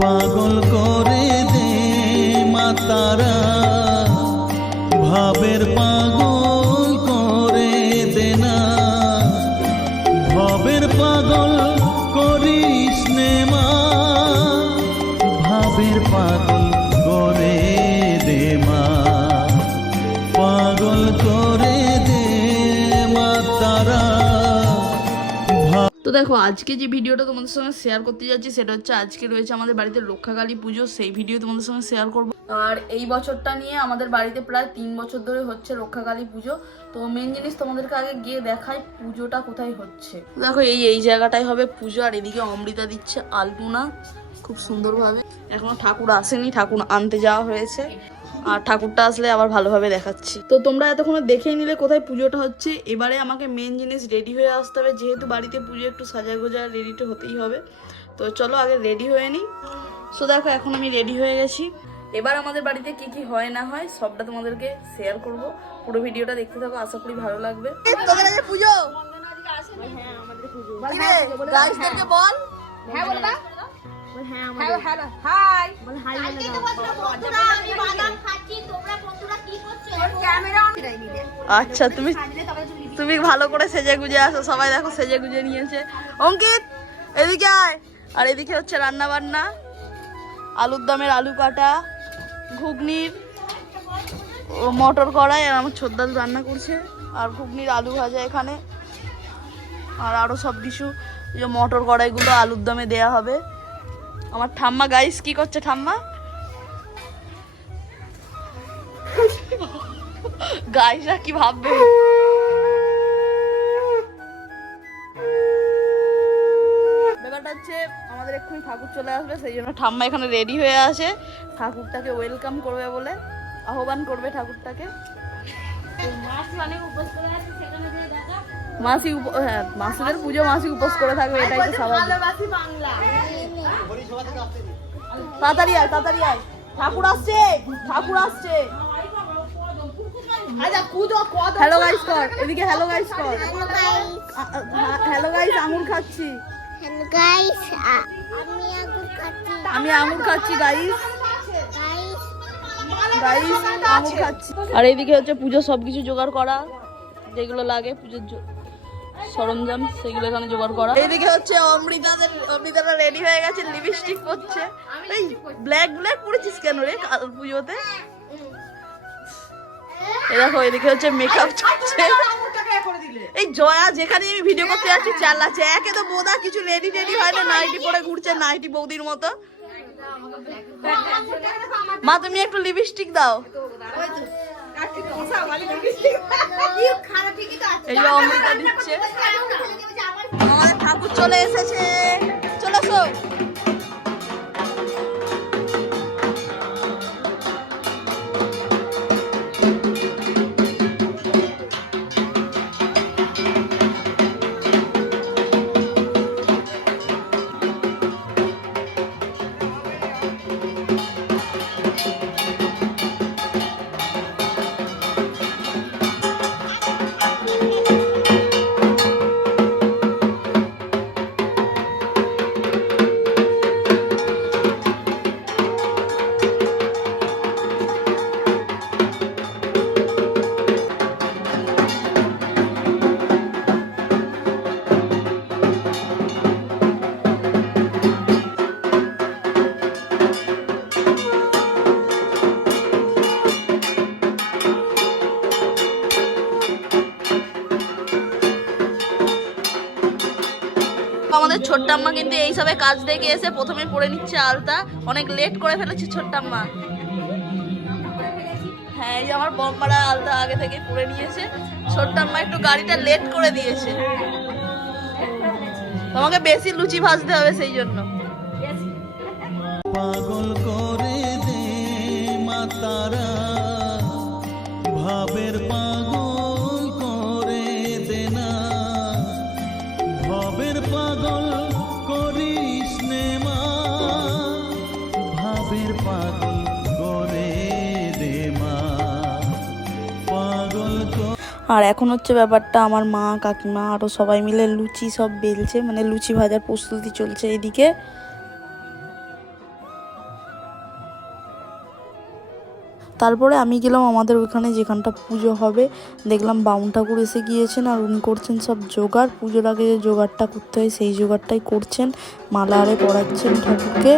পাগল করে দে মা দেখো, আজকে যে ভিডিওটা তোমাদের সঙ্গে শেয়ার করতে যাচ্ছি, সেটা হচ্ছে আজকে রয়েছে আমাদের বাড়িতে রক্ষাকালী পুজো। সেই ভিডিও তোমাদের সঙ্গে শেয়ার করব। আর এই বছরটা নিয়ে আমাদের বাড়িতে প্রায় তিন বছর ধরে হচ্ছে রক্ষাকালী পুজো। তো মেন জিনিস তোমাদেরকে আগে গিয়ে দেখাই পুজোটা কোথায় হচ্ছে। দেখো, এই এই জায়গাটাই হবে পুজো, আর এদিকে অমৃতা দিচ্ছে আলপনা। খুব সুন্দরভাবে। এখনও ঠাকুর আসেনি, ঠাকুর আনতে যাওয়া হয়েছে। আর ঠাকুরটা আসলে আবার ভালোভাবে দেখাচ্ছি। তো তোমরা এতক্ষণে দেখেই নিলে কোথায় পুজোটা হচ্ছে। এবারে আমাকে মেন জিনিস রেডি হয়ে আসতে হবে। যেহেতু বাড়িতে পুজো একটু সাজা গোজা রেডি তো হতেই হবে। তো চলো আগে রেডি হয়ে নিই। সো দেখো এখন আমি রেডি হয়ে গেছি। এবার আমাদের বাড়িতে কি কি হয় না হয় সবটা তোমাদেরকে শেয়ার করব। পুরো ভিডিওটা দেখতে থাকো আশা করি ভালো লাগবে। পুজো? গাইসদেরকে বল আচ্ছা তুমি তুমি ভালো করে সেজে গুজে আসো সবাই দেখো সেজে গুজে নিয়েছে। অঙ্কিত এদিকে আয়। আর এদিকে হচ্ছে রান্না বান্না আলুর দমের আলু কাটা ঘুগনির ও মটর কড়াই আর আমার ছোদ্দাল রান্না করছে। আর ঘুগনির আলু ভাজা এখানে। আর আরও সব কিছু যে মটর কড়াইগুলো আলুর দমে দেয়া হবে। আমার ঠাম্মা গাইস কি করছে ঠাম্মা? গাইসরা কি ভাববে? ব্যাপারটা হচ্ছে, আমাদের এক্ষুনি ঠাকুর চলে আসবে, সেই জন্য ঠাম্মা এখানে রেডি হয়ে আছে। ঠাকুরটাকে ওয়েলকাম করবে বলে, আহ্বান করবে ঠাকুরটাকে। মাসি হ্যাঁ মাসিদের পুজো মাসি উপোস করে থাকবে এটাই তো স্বাভাবিক। তাড়াতাড়ি আয় তাড়াতাড়ি আয়। ঠাকুর আসছে ঠাকুর আসছে। হ্যালো গাইস কর। এদিকে হ্যালো গাইস কর। হ্যালো গাইস আঙুর খাচ্ছি। গাইস আমি আঙুর খাচ্ছি। গাইস গাইস আঙুর খাচ্ছি। আর এইদিকে হচ্ছে পুজো সবকিছু জোগাড় করা। যেগুলো লাগে পুজোর জ- সরঞ্জাম, সেগুলো এখানে জোগাড় করা। এইদিকে হচ্ছে অমৃতাদের, অমৃতারা রেডি হয়ে গেছে লিপস্টিক করছে এই ব্ল্যাক ব্ল্যাক পরেছিস কেন রে কাল পুজোতে? এই দেখো, এদিকে হচ্ছে মেকআপ চলছে। এই জয়া, যেখানে আমি ভিডিও করতে যাচ্ছি চালাচ্ছে একে তো বোধা কিছু রেডি টেডি হয় না, নাইটি পরে ঘুরছে, নাইটি বৌদির মতো। মা, তুমি একটু লিপস্টিক দাও। এই যে অমৃতা দিচ্ছে আমাদের ঠাকুর চলে এসেছে চলে ছোট্টাম্মা কিন্তু এইসবে কাজ দেখে এসে প্রথমে পরে নিচ্ছে আলতা। অনেক লেট করে ফেলেছে ছোট্টাম্মা হ্যাঁ এই আমার বম্বারা আলতা আগে থেকে পরে নিয়েছে। ছোট্টাম্মা একটু গাড়িটা লেট করে দিয়েছে। তোমাকে বেশি লুচি ভাজতে হবে সেই জন্য। পাগল করে দে মা তারা ভাবের আর এখন হচ্ছে ব্যাপারটা আমার মা, কাকিমা আরও সবাই মিলে লুচি সব বেলছে মানে লুচি ভাজার প্রস্তুতি চলছে এদিকে। তারপরে আমি গেলাম আমাদের ওইখানে যেখানটা পুজো হবে। দেখলাম বামুন ঠাকুর এসে গিয়েছেন আর উনি করছেন সব জোগাড়। পুজোর আগে যে জোগাড়টা করতে হয় সেই জোগাড়টাই করছেন। মালা আরে পড়াচ্ছেন ঠাকুরকে।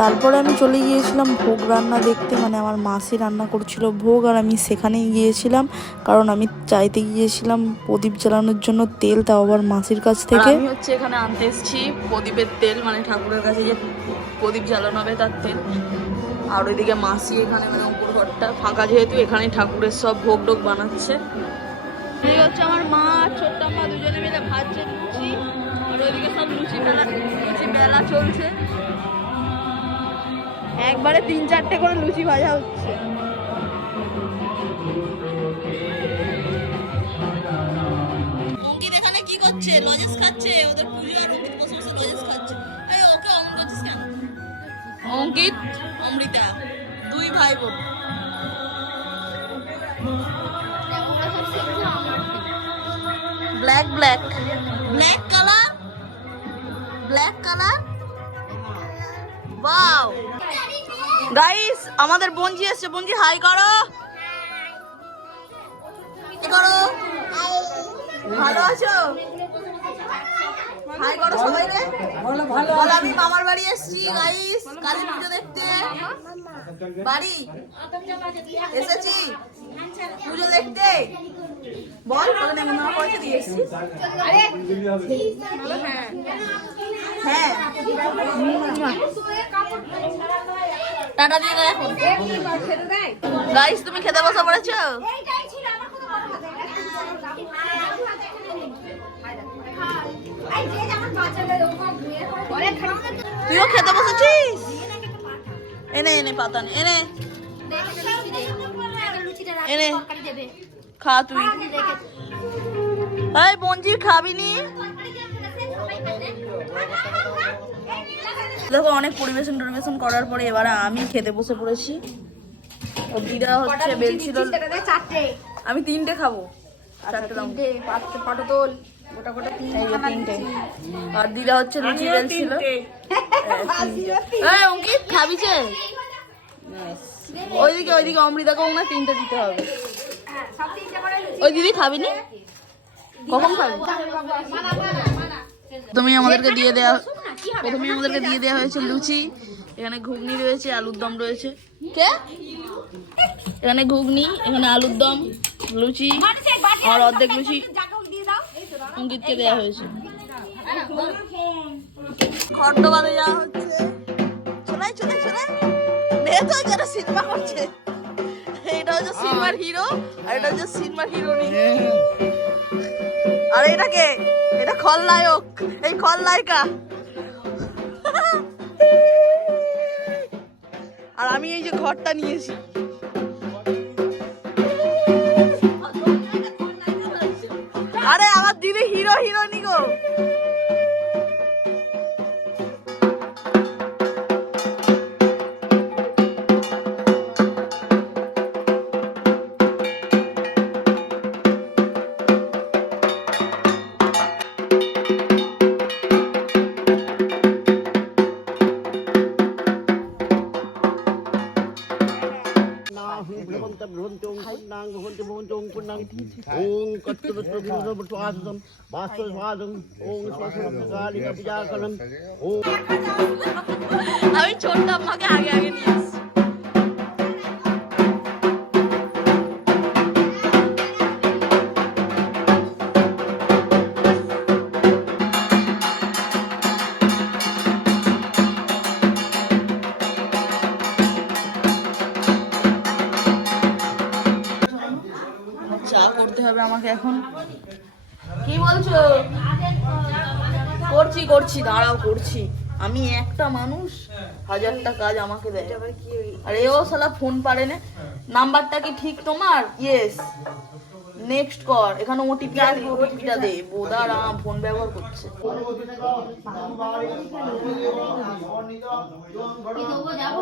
তারপরে আমি চলে গিয়েছিলাম ভোগ রান্না দেখতে। মানে আমার মাসি রান্না করছিল ভোগ আর আমি সেখানেই গিয়েছিলাম। কারণ আমি চাইতে গিয়েছিলাম প্রদীপ জ্বালানোর জন্য তেল তাও আবার মাসির কাছ থেকে। আমি হচ্ছে এখানে আনতে এসেছি প্রদীপের তেল মানে ঠাকুরের কাছে যে প্রদীপ জ্বালানো হবে তার তেল। আর ওইদিকে মাসি এখানে মানে উপর ঘরটা ফাঁকা যেহেতু এখানে ঠাকুরের সব ভোগ টোগ বানাচ্ছে। এই হচ্ছে আমার মা আর ছোট্ট মা দুজনে মিলে ভাজছে লুচি আর ওইদিকে সব লুচি মেলা লুচি মেলা চলছে। একবারে তিন চারটে করে লুচি ভাজা হচ্ছে। অঙ্কিত এখানে কি করছে? লজেস খাচ্ছে? ওদের পুজো আর অঙ্কিত বসে বসে লজেস খাচ্ছে। এই ওকে অমন করছিস কেন? অঙ্কিত? অমৃতা দুই ভাই বোন black black black colour black colour wow guys আমাদের বঞ্জি এসছে। বঞ্জি হাই করো। করো? ভালো আছো? হাই করো সবাইকে বলো আমি মামার বাড়ি এসেছি গাইস কালী পুজো দেখতে। বাড়ি। এসেছি। পুজো দেখতে। বল তোকে করেছে দিয়ে এসেছিস? হ্যাঁ। টাটা দিয়ে দাও এখন। গাইস তুমি খেতে বসে পড়েছো? তুইও খেতে বসেছিস এনে এনে পাতা নে, এনে। এনে। খা তুই। এই বঞ্জির খাবি নি। দেখো অনেক পরিবেশন টরিবেশন করার পরে এবারে আমি খেতে বসে পড়েছি। ও দিদা হচ্ছে বেলছিল। আমি তিনটে খাব। চারটে দাম। পটল গোটা গোটা তিনটে। আর দিদা হচ্ছে লুচি বেলছিল এই অঙ্কিত খাবি চে ওইদিকে ওইদিকে অমৃতাকেও না তিনটে দিতে হবে। ওই দিদি খাবি নি? কখন খাবি? প্রথমেই আমাদেরকে দিয়ে দেওয়া প্রথমেই আমাদেরকে দিয়ে দেওয়া হয়েছে লুচি। এখানে ঘুগনি রয়েছে আলুর দম রয়েছে। কে? এখানে ঘুগনি এখানে আলুর দম লুচি আর অর্ধেক লুচি। অঙ্কিতকে দেওয়া হয়েছে। খড়্ড বাঁধে যাওয়া হচ্ছে। চলাই চলাই চলাই মেয়ে তো যারা সিনেমা করছে এটা হচ্ছে সিনেমার হিরো, আর এটা হচ্ছে সিনেমার হিরোইন। আর এটাকে এটা খলনায়ক এই খলনায়িকা আর আমি এই যে ঘরটা নিয়েছি। দিদি হিরো হিরোইনি গো আমি ছোট্ট আম্মাকে আগে আগে করছি। আমি একটা মানুষ হাজারটা কাজ আমাকে দেয়। আর এও সালা ফোন পারে না। নাম্বারটা কি ঠিক তোমার? ইয়েস নেক্সট কর। এখানে ওটিপি আসবে ওটিপিটা দে। বোদার আম ফোন ব্যবহার করছে। যাব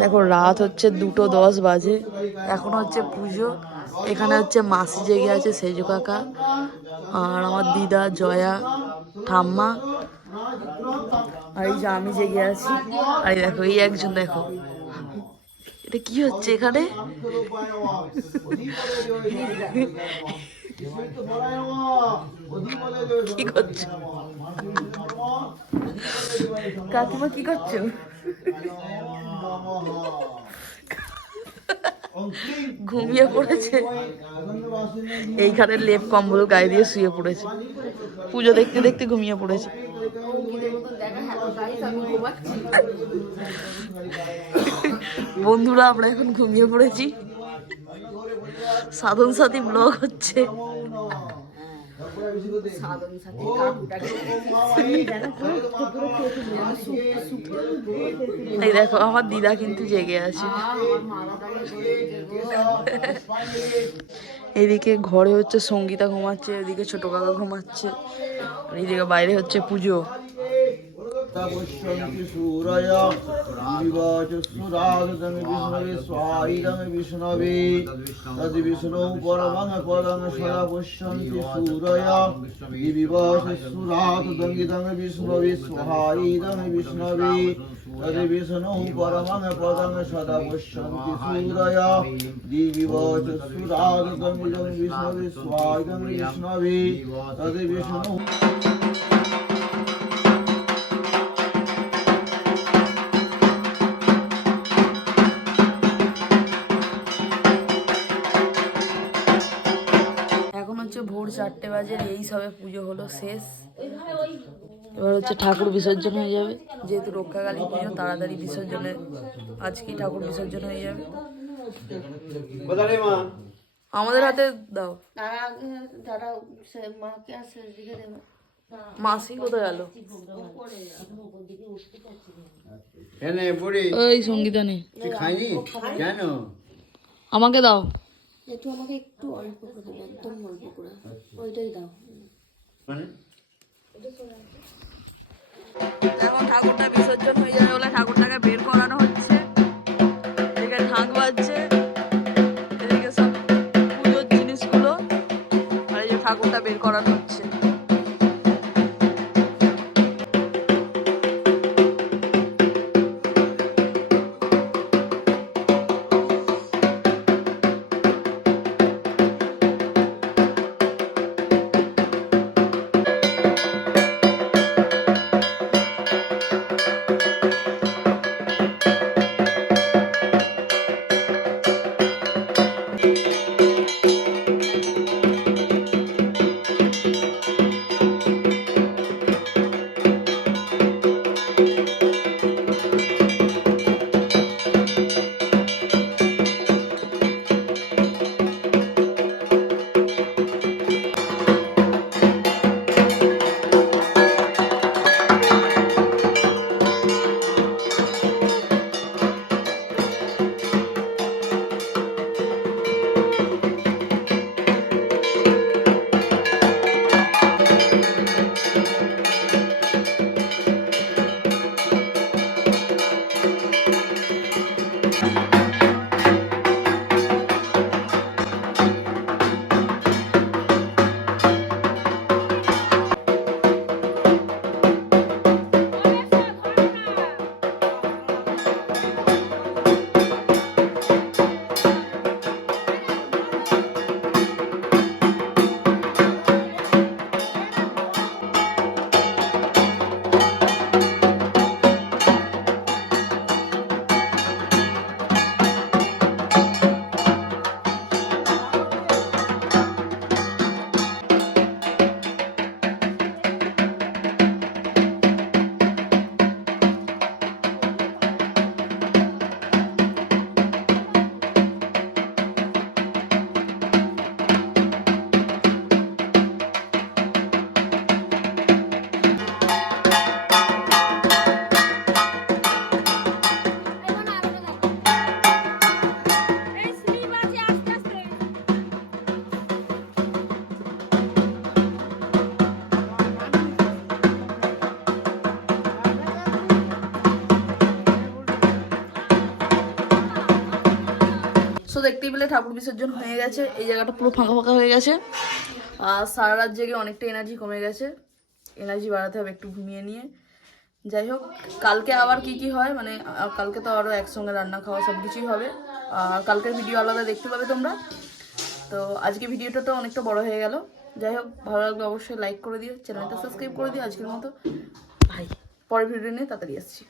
দেখো, রাত হচ্ছে দুটো দশ বাজে। এখন হচ্ছে পুজো। এখানে হচ্ছে মাসি জেগে আছে, সেজু কাকা, আর আমার দিদা, জয়া, ঠাম্মা। আর এই যে আমি জেগে আছি। আর দেখো, এই একজন দেখো। এটা কি হচ্ছে এখানে? কাকিমা কি করছ? ঘুমিয়ে পড়েছে। এইখানে লেপ কম্বল গায়ে দিয়ে শুয়ে পড়েছে। পুজো দেখতে দেখতে ঘুমিয়ে পড়েছে। বন্ধুরা, আমরা এখন ঘুমিয়ে পড়েছি। সাধন সাথী ব্লগ হচ্ছে। এই দেখো আমার দিদা কিন্তু জেগে আছে। এদিকে ঘরে হচ্ছে সঙ্গীতা ঘুমাচ্ছে এদিকে ছোট কাকা ঘুমাচ্ছে আর এইদিকে বাইরে হচ্ছে পুজো। पश्यन्ति सूरय विवाच सुरागतं विष्णवे स्वायुधं विष्णवे तद्विष्णौ परमं पदं सदा पश्यन्ति सूरय विवाच सुरागतं विष्णवे स्वायुधं विष्णवे तद्विष्णौ परमं पदं सदा पश्यन्ति सूरय दिविवाच सुरागतं विष्णवे स्वायुधं विष्णवे तद्विष्णौ চারটে বাজে এই সবে পুজো হলো শেষ। এবার হচ্ছে ঠাকুর বিসর্জন হয়ে যাবে। যেহেতু রক্ষাকালী পুজো তাড়াতাড়ি বিসর্জনে আজকেই ঠাকুর বিসর্জন হয়ে যাবে। আমাদের হাতে দাও। মাসি কোথায় গেল? এনে বুড়ি ওই সঙ্গীতা নেই। খাইনি? কেন? আমাকে দাও। একটু আমাকে একটু অল্প করে দেবে একদম অল্প করে। ওইটাই দাও। মানে? এখন ঠাকুরটা বিসর্জন হয়ে যাবে বলে ঠাকুরটাকে বের করানো হচ্ছে। এদিকে ঢাক বাজছে এদিকে সব পুজোর জিনিসগুলো। আর এই যে ঠাকুরটা বের করানো দেখতেই পেলে ঠাকুর বিসর্জন হয়ে গেছে। এই জায়গাটা পুরো ফাঁকা ফাঁকা হয়ে গেছে। আর সারা রাত জেগে অনেকটা এনার্জি কমে গেছে। এনার্জি বাড়াতে হবে একটু ঘুমিয়ে নিয়ে। যাই হোক, কালকে আবার কি কি হয়? মানে কালকে তো আরও একসঙ্গে রান্না খাওয়া সব কিছুই হবে। আর কালকের ভিডিও আলাদা দেখতে পাবে তোমরা। তো আজকে ভিডিওটা তো অনেকটা বড় হয়ে গেল। যাই হোক, ভালো লাগলে অবশ্যই লাইক করে দিও চ্যানেলটা সাবস্ক্রাইব করে দিও আজকের মতো। ভাই পরের ভিডিও নিয়ে তাড়াতাড়ি আসছি।